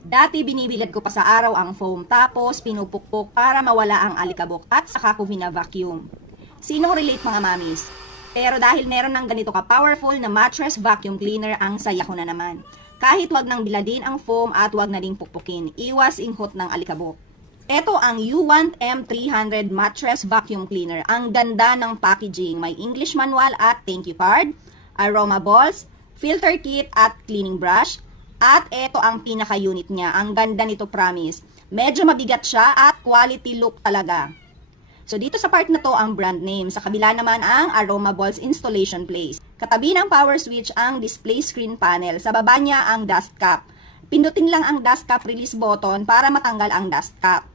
Dati binibilad ko pa sa araw ang foam tapos pinupukpok para mawala ang alikabok at saka ko bina-vacuum. Sinong relate mga mamis? Pero dahil meron ng ganito ka-powerful na mattress vacuum cleaner, ang saya ko na naman. Kahit wag nang biladin ang foam at wag na ding pukpukin, iwas inghot ng alikabok. Ito ang U-Want M300 Mattress Vacuum Cleaner. Ang ganda ng packaging. May English manual at thank you card, aroma balls, filter kit at cleaning brush. At ito ang pinaka-unit niya. Ang ganda nito, promise. Medyo mabigat siya at quality look talaga. So dito sa part na to ang brand name. Sa kabila naman ang Aroma Balls installation place. Katabi ng power switch ang display screen panel. Sa baba niya ang dust cap. Pindutin lang ang dust cap release button para matanggal ang dust cap.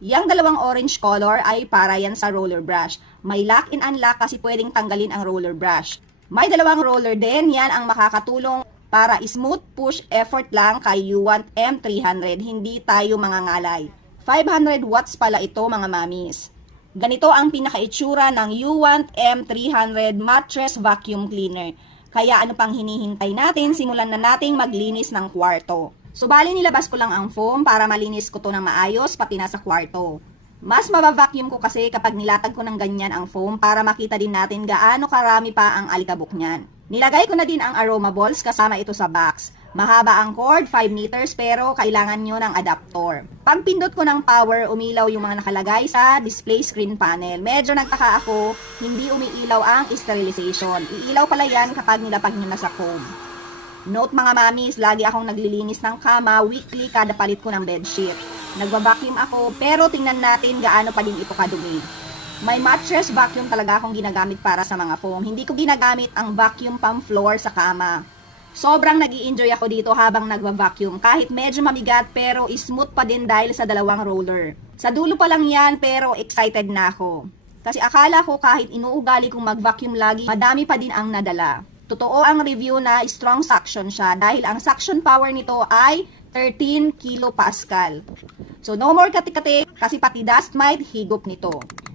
Yang dalawang orange color ay para yan sa roller brush. May lock and unlock kasi pwedeng tanggalin ang roller brush. May dalawang roller din, yan ang makakatulong para smooth push effort lang kay U-Want M300, hindi tayo mangangalay. 500 watts pala ito mga mamis. Ganito ang pinaka-itsura ng U-Want M300 Mattress Vacuum Cleaner. Kaya ano pang hinihintay natin, simulan na nating maglinis ng kwarto. Subali nilabas ko lang ang foam para malinis ko to ng maayos pati na sa kwarto. Mas mabavacuum ko kasi kapag nilatag ko ng ganyan ang foam para makita din natin gaano karami pa ang alikabok niyan. Nilagay ko na din ang aroma balls kasama ito sa box. Mahaba ang cord, 5 meters, pero kailangan nyo ng adapter. Pag pindot ko ng power, umilaw yung mga nakalagay sa display screen panel. Medyo nagtaka ako, hindi umiilaw ang sterilization. Iilaw pala yan kapag nilapag nyo na sa foam. Note mga mamis, lagi akong naglilinis ng kama, weekly kada palit ko ng bedsheet. Nagba-vacuum ako, pero tingnan natin gaano pa din ito kadumi. May mattress vacuum talaga akong ginagamit para sa mga foam. Hindi ko ginagamit ang vacuum pump floor sa kama. Sobrang nag-i-enjoy ako dito habang nagva-vacuum. Kahit medyo mabigat pero smooth pa din dahil sa dalawang roller. Sa dulo pa lang yan pero excited na ako. Kasi akala ko kahit inuugali kong mag-vacuum lagi, madami pa din ang nadala. Totoo ang review na strong suction siya dahil ang suction power nito ay 13 kilopascal. So no more kati-kati kasi pati dust mite higop nito.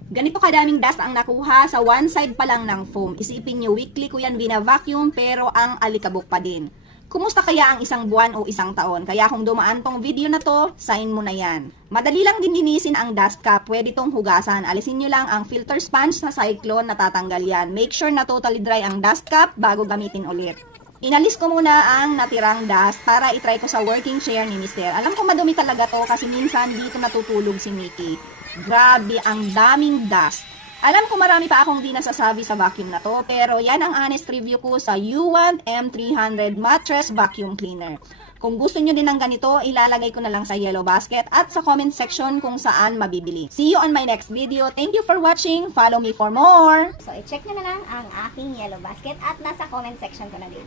Ganito kadaming dust ang nakuha sa one side pa lang ng foam. Isipin nyo, weekly ko yan bina-vacuum pero ang alikabok pa din. Kumusta kaya ang isang buwan o isang taon? Kaya kung dumaan tong video na to, sign mo na yan. Madali lang din linisin ang dust cap. Pwede tong hugasan. Alisin nyo lang ang filter sponge sa Cyclone, natatanggal yan. Make sure na totally dry ang dust cap bago gamitin ulit. Inalis ko muna ang natirang dust para itry ko sa working chair ni Mr. Alam ko madumi talaga to kasi minsan dito natutulog si Mickey. Grabe, ang daming dust. Alam ko marami pa akong di nasasabi sa vacuum na to, pero yan ang honest review ko sa U-Want M300 Mattress Vacuum Cleaner. Kung gusto nyo din ng ganito, ilalagay ko na lang sa yellow basket at sa comment section kung saan mabibili. See you on my next video. Thank you for watching. Follow me for more. So, i-check nyo na lang ang aking yellow basket at nasa comment section ko na din.